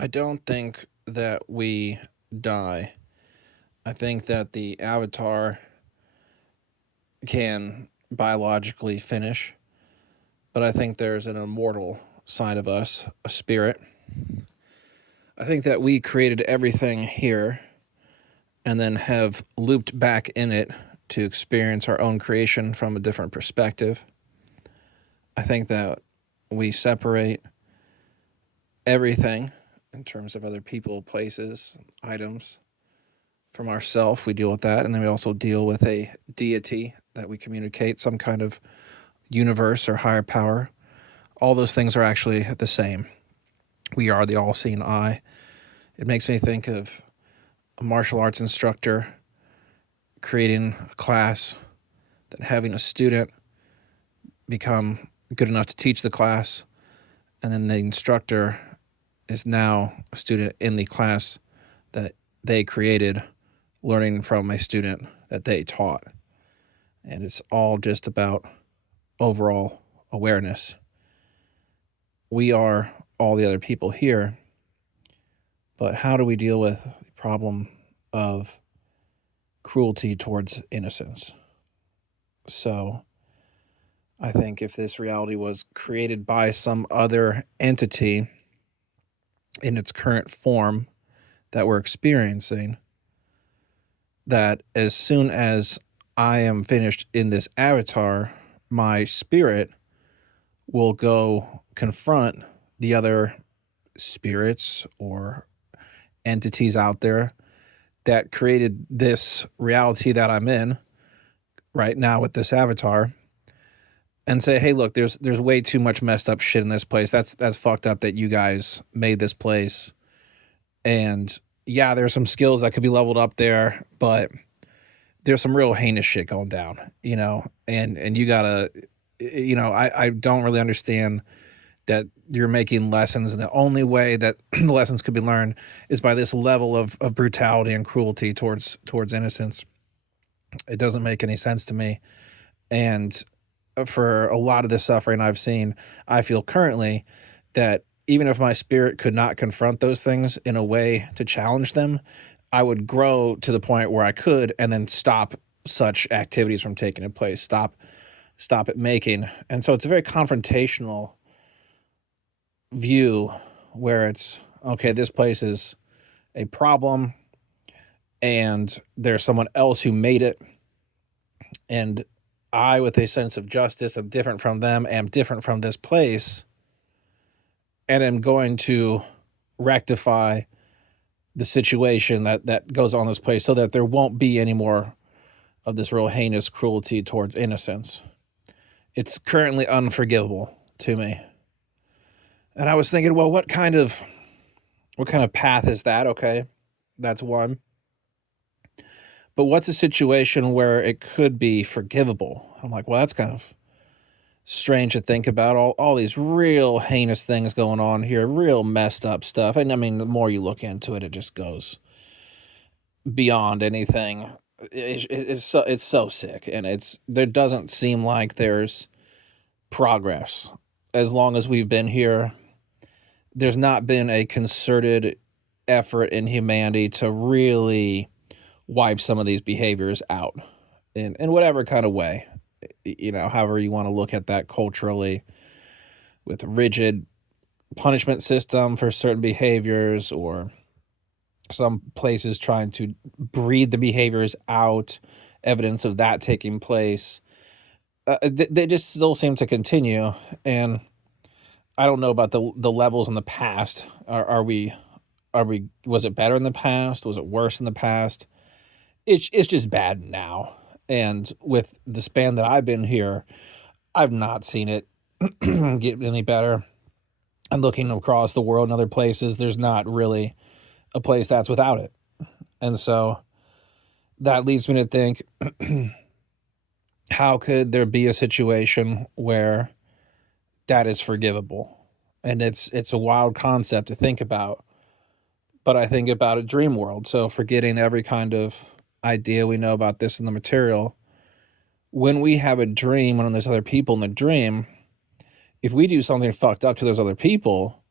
I don't think that we die. I think that the avatar can biologically finish, but I think there's an immortal side of us, a spirit. I think that we created everything here and then have looped back in it to experience our own creation from a different perspective. I think that we separate everything in terms of other people, places, items from ourself. We deal with that, and then we also deal with a deity that we communicate, some kind of universe or higher power. All those things are actually the same. We are the all-seeing eye. It makes me think of a martial arts instructor creating a class, then having a student become good enough to teach the class, and then the instructor is now a student in the class that they created, learning from a student that they taught. And it's all just about overall awareness. We are all the other people here, but how do we deal with the problem of cruelty towards innocence? So I think if this reality was created by some other entity in its current form that we're experiencing, that as soon as I am finished in this avatar, my spirit will go confront the other spirits or entities out there that created this reality that I'm in right now with this avatar, and say, "Hey, look, there's way too much messed up shit in this place. That's fucked up that you guys made this place. And yeah, there's some skills that could be leveled up there, but there's some real heinous shit going down, and you gotta, I don't really understand that you're making lessons, and the only way that the lessons could be learned is by this level of brutality and cruelty towards innocence. It doesn't make any sense to me. And for a lot of the suffering I've seen, I feel currently that even if my spirit could not confront those things in a way to challenge them, I would grow to the point where I could and then stop such activities from taking place, stop it making. And so it's a very confrontational view where it's okay, this place is a problem and there's someone else who made it, and I, with a sense of justice, am different from them, am different from this place, and am going to rectify the situation that goes on in this place so that there won't be any more of this real heinous cruelty towards innocence. It's currently unforgivable to me. And I was thinking, well, what kind of path is that? Okay, that's one. But what's a situation where it could be forgivable? I'm like, well, that's kind of strange to think about. All these real heinous things going on here, real messed up stuff. And I mean, the more you look into it, it just goes beyond anything. It's so sick, and there doesn't seem like there's progress as long as we've been here. There's not been a concerted effort in humanity to really wipe some of these behaviors out in whatever kind of way, however you want to look at that culturally, with rigid punishment system for certain behaviors, or some places trying to breed the behaviors out, evidence of that taking place. They just still seem to continue, and I don't know about the levels in the past. Are we was it better in the past? Was it worse in the past? It's just bad now. And with the span that I've been here, I've not seen it get any better. And looking across the world and other places, there's not really a place that's without it. And so that leads me to think, how could there be a situation where that is forgivable? And it's a wild concept to think about, but I think about a dream world. So forgetting every kind of idea we know about this in the material, when we have a dream, when there's other people in the dream, if we do something fucked up to those other people,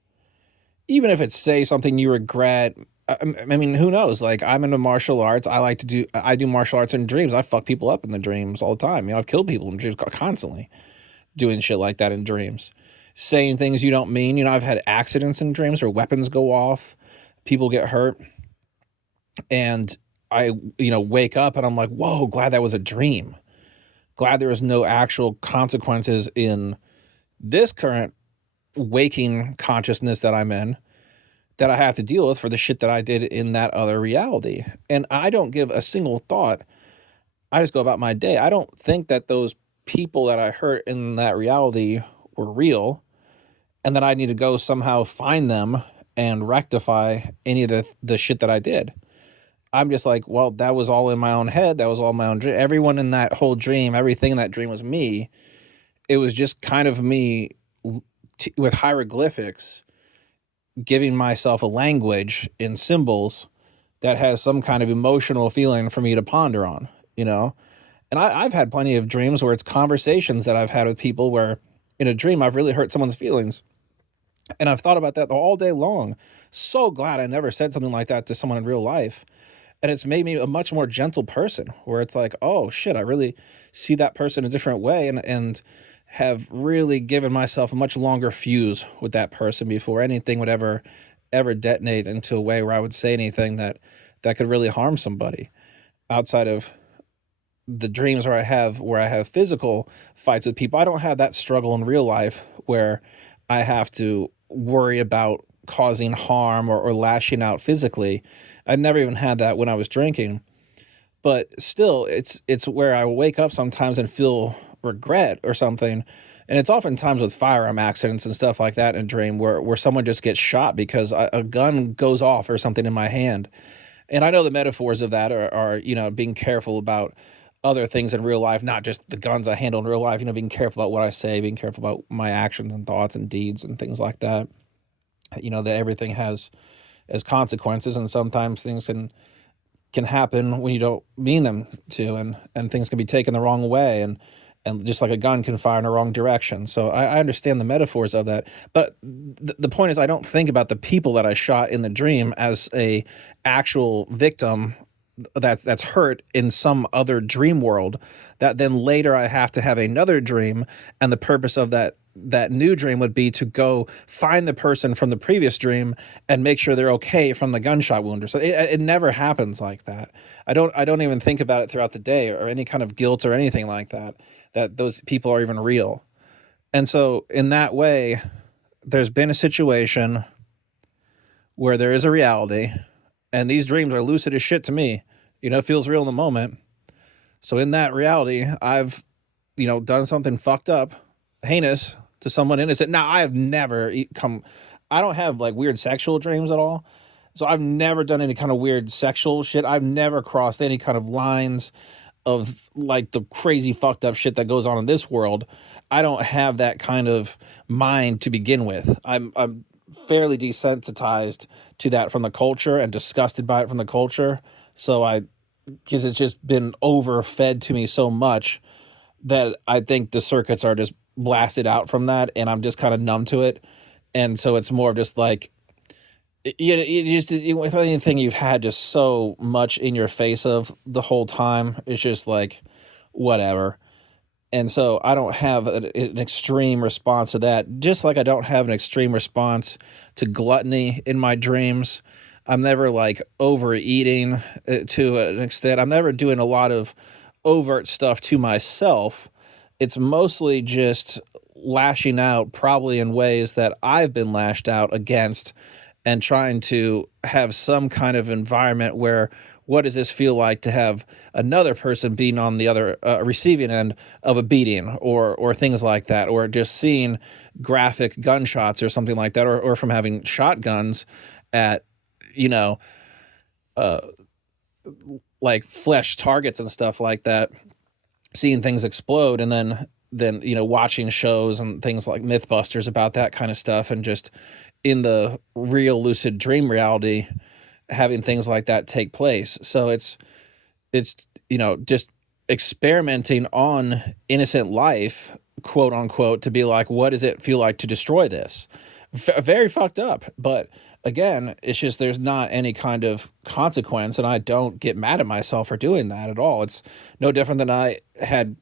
even if it's say something you regret. I mean, who knows? Like, I'm into martial arts. I do martial arts in dreams. I fuck people up in the dreams all the time. You know, I've killed people in dreams constantly, doing shit like that in dreams, saying things you don't mean. You know, I've had accidents in dreams where weapons go off, people get hurt, and I, wake up and I'm like, whoa, glad that was a dream. Glad there was no actual consequences in this current waking consciousness that I'm in that I have to deal with for the shit that I did in that other reality. And I don't give a single thought. I just go about my day. I don't think that those people that I hurt in that reality were real and that I need to go somehow find them and rectify any of the shit that I did. I'm just like, well, that was all in my own head. That was all my own dream. Everyone in that whole dream, everything in that dream was me. It was just kind of me with hieroglyphics, giving myself a language in symbols that has some kind of emotional feeling for me to ponder on, you know? And I've had plenty of dreams where it's conversations that I've had with people where in a dream I've really hurt someone's feelings. And I've thought about that all day long. So glad I never said something like that to someone in real life. And it's made me a much more gentle person where it's like, oh shit, I really see that person a different way, and have really given myself a much longer fuse with that person before anything would ever detonate into a way where I would say anything that could really harm somebody outside of the dreams where I have physical fights with people. I don't have that struggle in real life where I have to worry about causing harm or lashing out physically. I never even had that when I was drinking. But still, it's where I wake up sometimes and feel regret or something. And it's oftentimes with firearm accidents and stuff like that in a dream where someone just gets shot because a gun goes off or something in my hand. And I know the metaphors of that are, being careful about other things in real life, not just the guns I handle in real life, being careful about what I say, being careful about my actions and thoughts and deeds and things like that. That everything has consequences, and sometimes things can happen when you don't mean them to, and things can be taken the wrong way, and just like a gun can fire in the wrong direction. So I understand the metaphors of that, but the point is I don't think about the people that I shot in the dream as a actual victim that's hurt in some other dream world, that then later I have to have another dream, and the purpose of that new dream would be to go find the person from the previous dream and make sure they're okay from the gunshot wound. Or so it never happens like that. I don't even think about it throughout the day or any kind of guilt or anything like that those people are even real. And so in that way, there's been a situation where there is a reality, and these dreams are lucid as shit to me. It feels real in the moment. So in that reality, I've, done something fucked up, heinous to someone innocent. Now, I have never I don't have like weird sexual dreams at all. So I've never done any kind of weird sexual shit. I've never crossed any kind of lines of like the crazy fucked up shit that goes on in this world. I don't have that kind of mind to begin with. I'm fairly desensitized to that from the culture and disgusted by it from the culture. So because it's just been overfed to me so much that I think the circuits are just blasted out from that, and I'm just kind of numb to it. And so it's more of just like, with anything you've had just so much in your face of the whole time, it's just like, whatever. And so I don't have an extreme response to that, just like I don't have an extreme response to gluttony in my dreams. I'm never like overeating to an extent. I'm never doing a lot of overt stuff to myself. It's mostly just lashing out, probably in ways that I've been lashed out against, and trying to have some kind of environment where, what does this feel like to have another person being on the other receiving end of a beating, or things like that, or just seeing graphic gunshots or something like that, or from having shotguns at, uh, like flesh targets and stuff like that, seeing things explode, and then watching shows and things like Mythbusters about that kind of stuff, and just in the real lucid dream reality having things like that take place. So it's just experimenting on innocent life, quote unquote, to be like, what does it feel like to destroy this? Very fucked up. But again, it's just there's not any kind of consequence, and I don't get mad at myself for doing that at all. It's no different than I had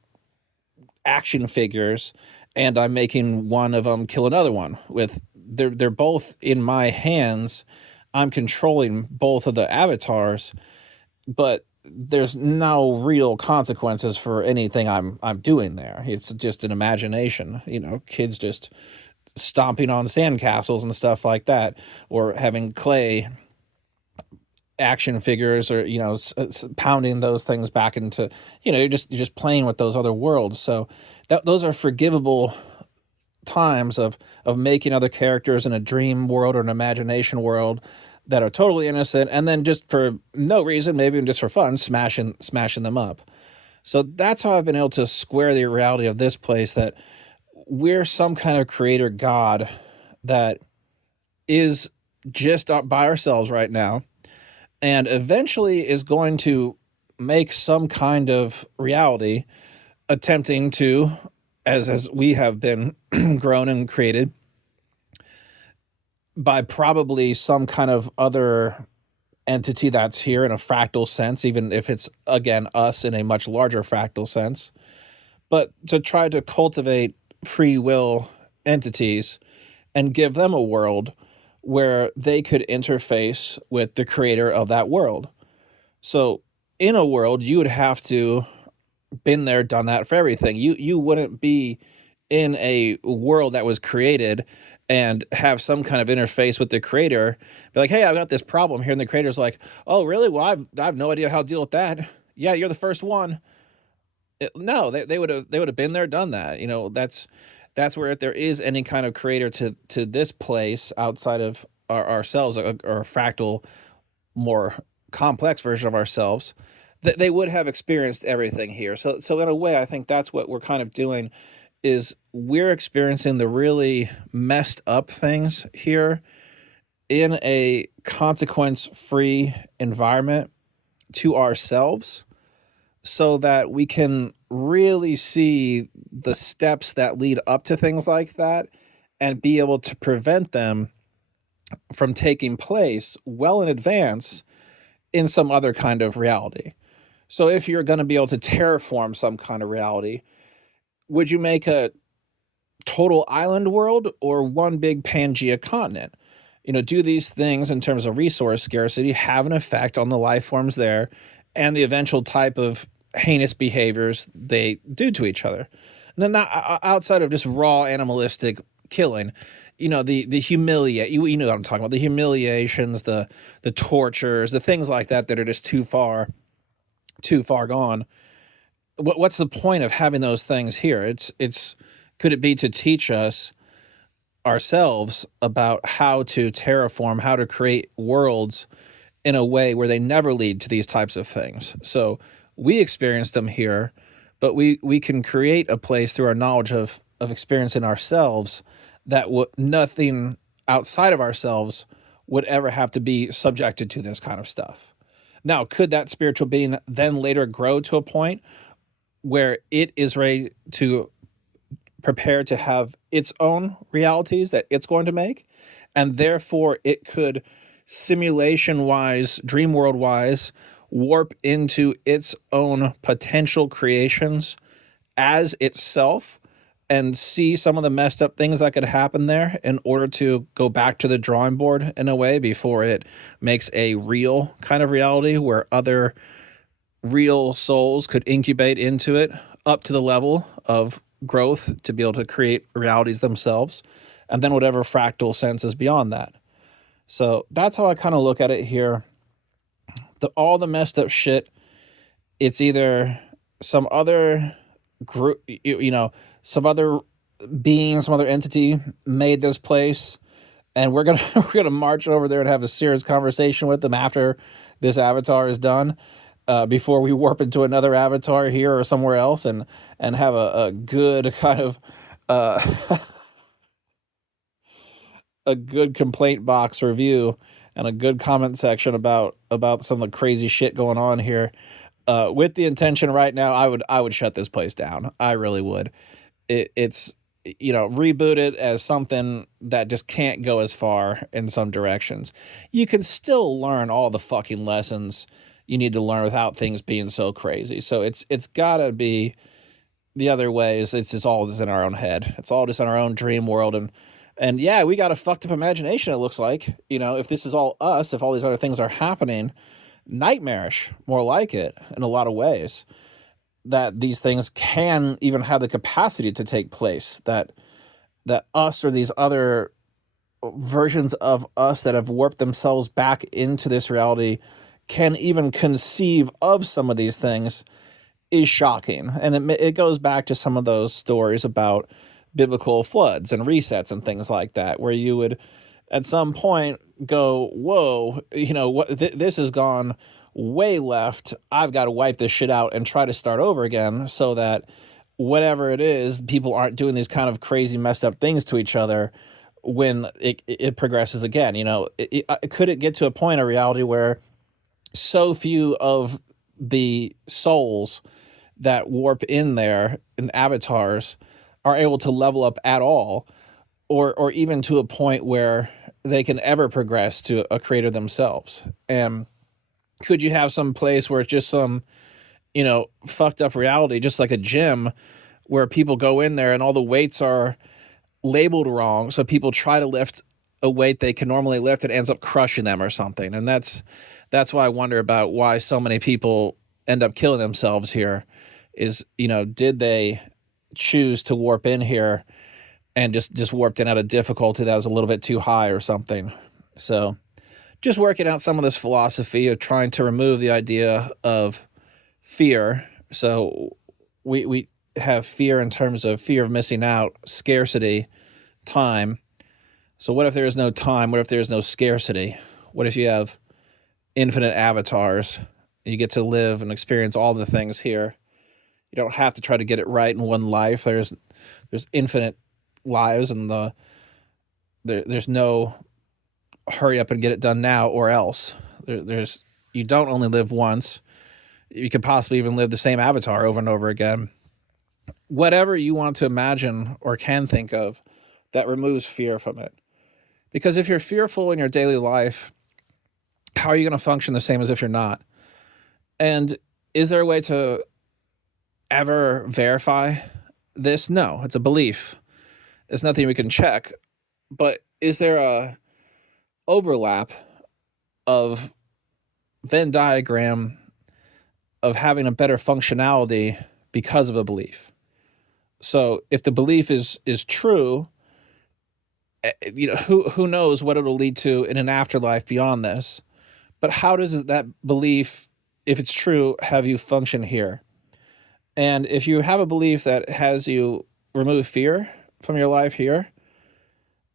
action figures and I'm making one of them kill another one with they're both in my hands. I'm controlling both of the avatars, but there's no real consequences for anything I'm doing there. It's just an imagination, kids just stomping on sandcastles and stuff like that, or having clay action figures, or pounding those things back into, you're just playing with those other worlds. So those are forgivable times of making other characters in a dream world or an imagination world that are totally innocent, and then just for no reason, maybe even just for fun, smashing them up. So that's how I've been able to square the reality of this place, that we're some kind of creator god that is just by ourselves right now, and eventually is going to make some kind of reality, attempting to, as we have been grown and created by probably some kind of other entity that's here in a fractal sense, even if it's, again, us in a much larger fractal sense, but to try to cultivate free will entities and give them a world where they could interface with the creator of that world. So in a world, you would have to been there, done that for everything. You wouldn't be in a world that was created and have some kind of interface with the creator. Be like, hey, I've got this problem here, and the creator's like, oh, really? Well, I have no idea how to deal with that. Yeah, you're the first one. No, they would have been there, done that. That's where, if there is any kind of creator to this place outside of ourselves, or a fractal, more complex version of ourselves, that they would have experienced everything here. So in a way, I think that's what we're kind of doing, is we're experiencing the really messed up things here in a consequence-free environment to ourselves, so that we can really see the steps that lead up to things like that and be able to prevent them from taking place well in advance in some other kind of reality. So if you're going to be able to terraform some kind of reality, would you make a total island world or one big Pangea continent? Do these things in terms of resource scarcity have an effect on the life forms there and the eventual type of heinous behaviors they do to each other? And then, not outside of just raw animalistic killing, the humiliate you know what I'm talking about, the humiliations, the tortures, the things like that that are just too far gone. What's the point of having those things here? It's could it be to teach us ourselves about how to terraform, how to create worlds in a way where they never lead to these types of things? So we experienced them here, but we can create a place through our knowledge of experiencing ourselves that nothing outside of ourselves would ever have to be subjected to this kind of stuff. Now, could that spiritual being then later grow to a point where it is ready to prepare to have its own realities that it's going to make, and therefore it could, simulation wise, dream world wise, warp into its own potential creations as itself and see some of the messed up things that could happen there in order to go back to the drawing board in a way before it makes a real kind of reality where other real souls could incubate into it up to the level of growth to be able to create realities themselves, and then whatever fractal sense is beyond that. So that's how I kind of look at it here. All the messed up shit, it's either some other group, some other being, some other entity made this place, and we're gonna we're gonna march over there and have a serious conversation with them after this avatar is done, before we warp into another avatar here or somewhere else, and have a good kind of a good complaint box review and a good comment section about some of the crazy shit going on here. With the intention right now, I would shut this place down. I really would. It's reboot it as something that just can't go as far in some directions. You can still learn all the fucking lessons you need to learn without things being so crazy. So it's gotta be the other way is it's just all just in our own head. It's all just in our own dream world. And yeah, we got a fucked up imagination, it looks like. If this is all us, if all these other things are happening, nightmarish, more like it in a lot of ways. That these things can even have the capacity to take place. That us or these other versions of us that have warped themselves back into this reality can even conceive of some of these things is shocking. And it goes back to some of those stories about biblical floods and resets and things like that, where you would at some point go, whoa, this has gone way left. I've got to wipe this shit out and try to start over again so that whatever it is, people aren't doing these kind of crazy messed up things to each other when it progresses again. Could it get to a point of reality where so few of the souls that warp in there in avatars are able to level up at all, or even to a point where they can ever progress to a creator themselves? And could you have some place where it's just some, fucked up reality, just like a gym where people go in there and all the weights are labeled wrong. So people try to lift a weight they can normally lift and ends up crushing them or something. And that's why I wonder about why so many people end up killing themselves here is, did they choose to warp in here and just warped in at a difficulty that was a little bit too high or something? So just working out some of this philosophy of trying to remove the idea of fear. So we have fear in terms of fear of missing out, scarcity, time. So what if there is no time? What if there is no scarcity? What if you have infinite avatars? You get to live and experience all the things here. You don't have to try to get it right in one life. There's infinite lives, and there's no hurry up and get it done now or else. You don't only live once. You could possibly even live the same avatar over and over again. Whatever you want to imagine or can think of that removes fear from it. Because if you're fearful in your daily life, how are you going to function the same as if you're not? And is there a way to ever verify this? No, it's a belief. It's nothing we can check. But is there a overlap of Venn diagram of having a better functionality because of a belief? So if the belief is true, who knows what it'll lead to in an afterlife beyond this? But how does that belief, if it's true, have you function here? And if you have a belief that has you remove fear from your life here,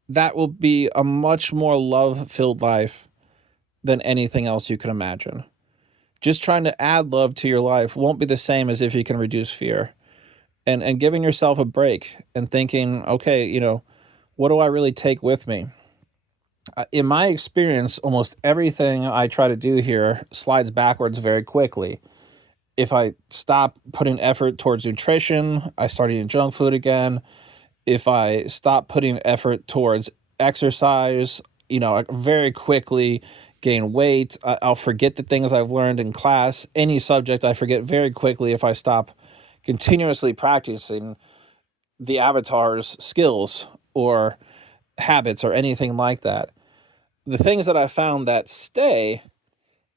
that will be a much more love-filled life than anything else you can imagine. Just trying to add love to your life won't be the same as if you can reduce fear. And giving yourself a break and thinking, okay, what do I really take with me? In my experience, almost everything I try to do here slides backwards very quickly. If I stop putting effort towards nutrition, I start eating junk food again. If I stop putting effort towards exercise, I very quickly gain weight. I'll forget the things I've learned in class. Any subject I forget very quickly if I stop continuously practicing the avatar's skills or habits or anything like that. The things that I found that stay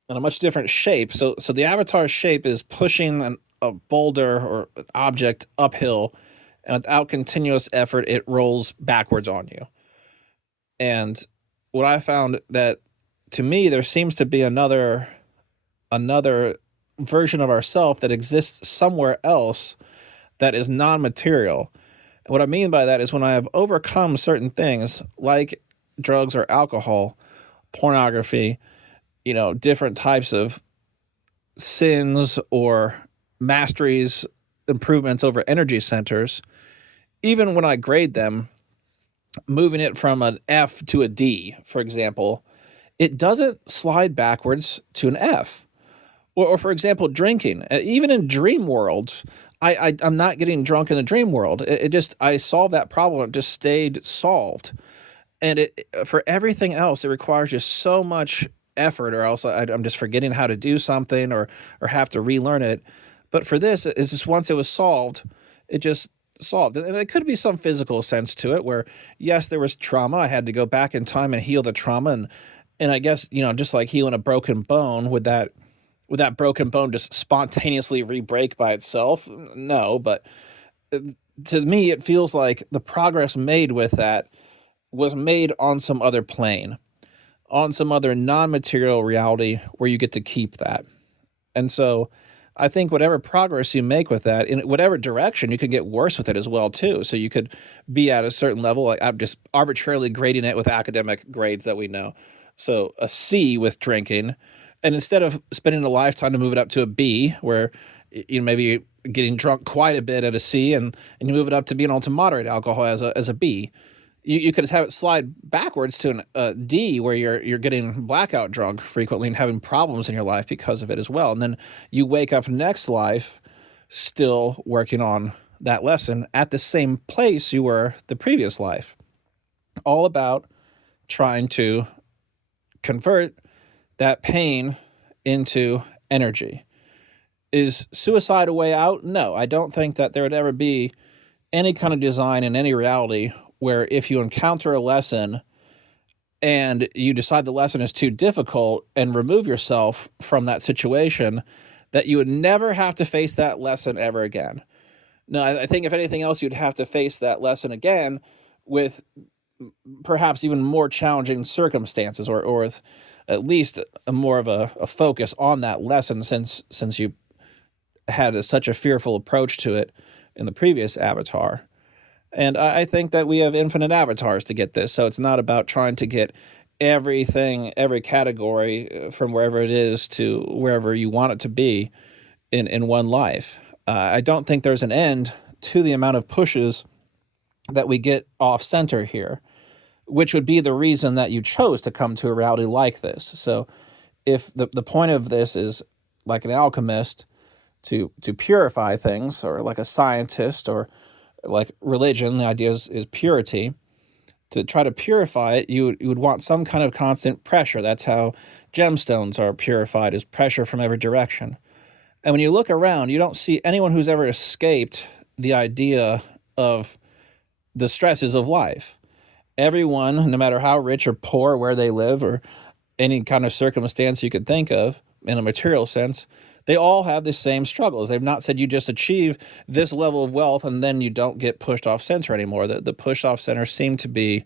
in a much different shape. So the avatar's shape is pushing a boulder or an object uphill, and without continuous effort, it rolls backwards on you. And what I found that, to me, there seems to be another version of ourself that exists somewhere else that is non-material. And what I mean by that is when I have overcome certain things like drugs or alcohol, pornography, different types of sins or masteries, improvements over energy centers, even when I grade them, moving it from an F to a D, for example, it doesn't slide backwards to an F. Or for example, drinking. Even in dream worlds, I'm not getting drunk in the dream world. It just I solved that problem. It just stayed solved. And for everything else, it requires just so much effort, or else I'm just forgetting how to do something, or have to relearn it. But for this, it's just once it was solved, it just solved. And it could be some physical sense to it, where yes, there was trauma. I had to go back in time and heal the trauma, and I guess just like healing a broken bone, would that broken bone just spontaneously re-break by itself? No, but uh, to me, it feels like the progress made with that was made on some other plane, on some other non-material reality where you get to keep that. And so I think whatever progress you make with that, in whatever direction, you could get worse with it as well too. So you could be at a certain level. Like I'm just arbitrarily grading it with academic grades that we know. So a C with drinking, and instead of spending a lifetime to move it up to a B, where maybe getting drunk quite a bit at a C, and you move it up to being on to moderate alcohol as a B, you could have it slide backwards to a D, where you're getting blackout drunk frequently and having problems in your life because of it as well. And then you wake up next life still working on that lesson at the same place you were the previous life. All about trying to convert that pain into energy. Is suicide a way out? No, I don't think that there would ever be any kind of design in any reality where if you encounter a lesson and you decide the lesson is too difficult and remove yourself from that situation, that you would never have to face that lesson ever again. No, I think if anything else, you'd have to face that lesson again with perhaps even more challenging circumstances, or with at least more of a focus on that lesson, since you had such a fearful approach to it in the previous avatar. And I think that we have infinite avatars to get this. So it's not about trying to get everything, every category from wherever it is to wherever you want it to be in one life. I don't think there's an end to the amount of pushes that we get off center here, which would be the reason that you chose to come to a reality like this. So if the point of this is like an alchemist to purify things, or like a scientist, or like religion, the idea is purity. To try to purify it, you would want some kind of constant pressure. That's how gemstones are purified, is pressure from every direction. And when you look around, you don't see anyone who's ever escaped the idea of the stresses of life. Everyone, no matter how rich or poor, where they live, or any kind of circumstance you could think of in a material sense, they all have the same struggles. They've not said you just achieve this level of wealth and then you don't get pushed off center anymore. The push off center seem to be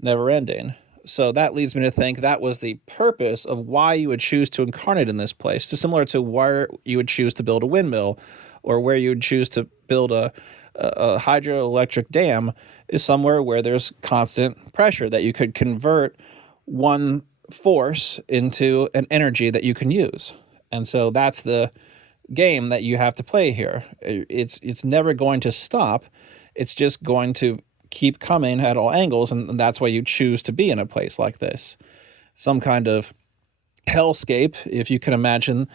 never ending. So that leads me to think that was the purpose of why you would choose to incarnate in this place. So similar to where you would choose to build a windmill, or where you would choose to build a hydroelectric dam, is somewhere where there's constant pressure that you could convert one force into an energy that you can use. And so that's the game that you have to play here. It's never going to stop. It's just going to keep coming at all angles, and that's why you choose to be in a place like this. Some kind of hellscape, if you can imagine,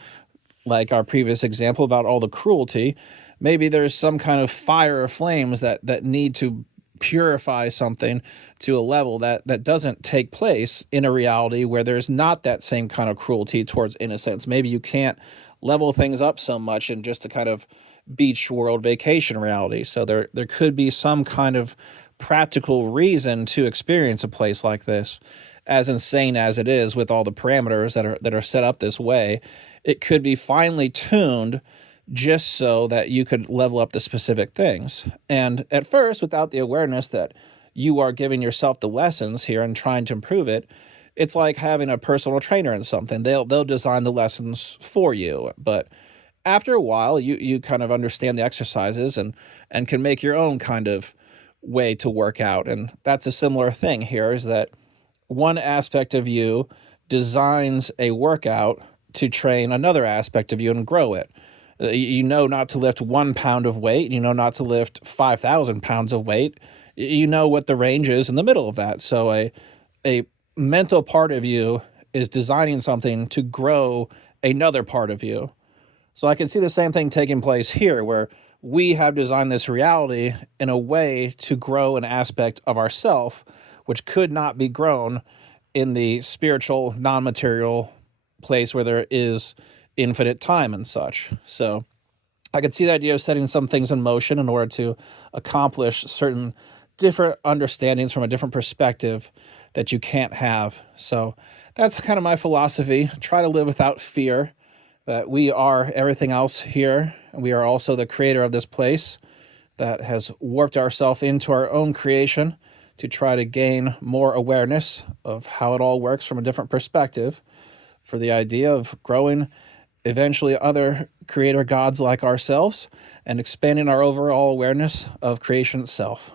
like our previous example about all the cruelty. Maybe there's some kind of fire or flames that need to purify something to a level that doesn't take place in a reality where there's not that same kind of cruelty towards innocence. Maybe you can't level things up so much in just a kind of beach world vacation reality. So there could be some kind of practical reason to experience a place like this, as insane as it is with all the parameters that are set up this way. It could be finely tuned just so that you could level up the specific things. And at first, without the awareness that you are giving yourself the lessons here and trying to improve it, it's like having a personal trainer in something. They'll design the lessons for you, but after a while, you kind of understand the exercises and can make your own kind of way to work out. And that's a similar thing here, is that one aspect of you designs a workout to train another aspect of you and grow it. You know not to lift 1 pound of weight. You know not to lift 5,000 pounds of weight. You know what the range is in the middle of that. So a mental part of you is designing something to grow another part of you. So I can see the same thing taking place here, where we have designed this reality in a way to grow an aspect of ourself which could not be grown in the spiritual, non-material place where there is infinite time and such. So I could see the idea of setting some things in motion in order to accomplish certain different understandings from a different perspective that you can't have. So that's kind of my philosophy. Try to live without fear that we are everything else here. And we are also the creator of this place that has warped ourselves into our own creation to try to gain more awareness of how it all works from a different perspective, for the idea of growing eventually other creator gods like ourselves and expanding our overall awareness of creation itself.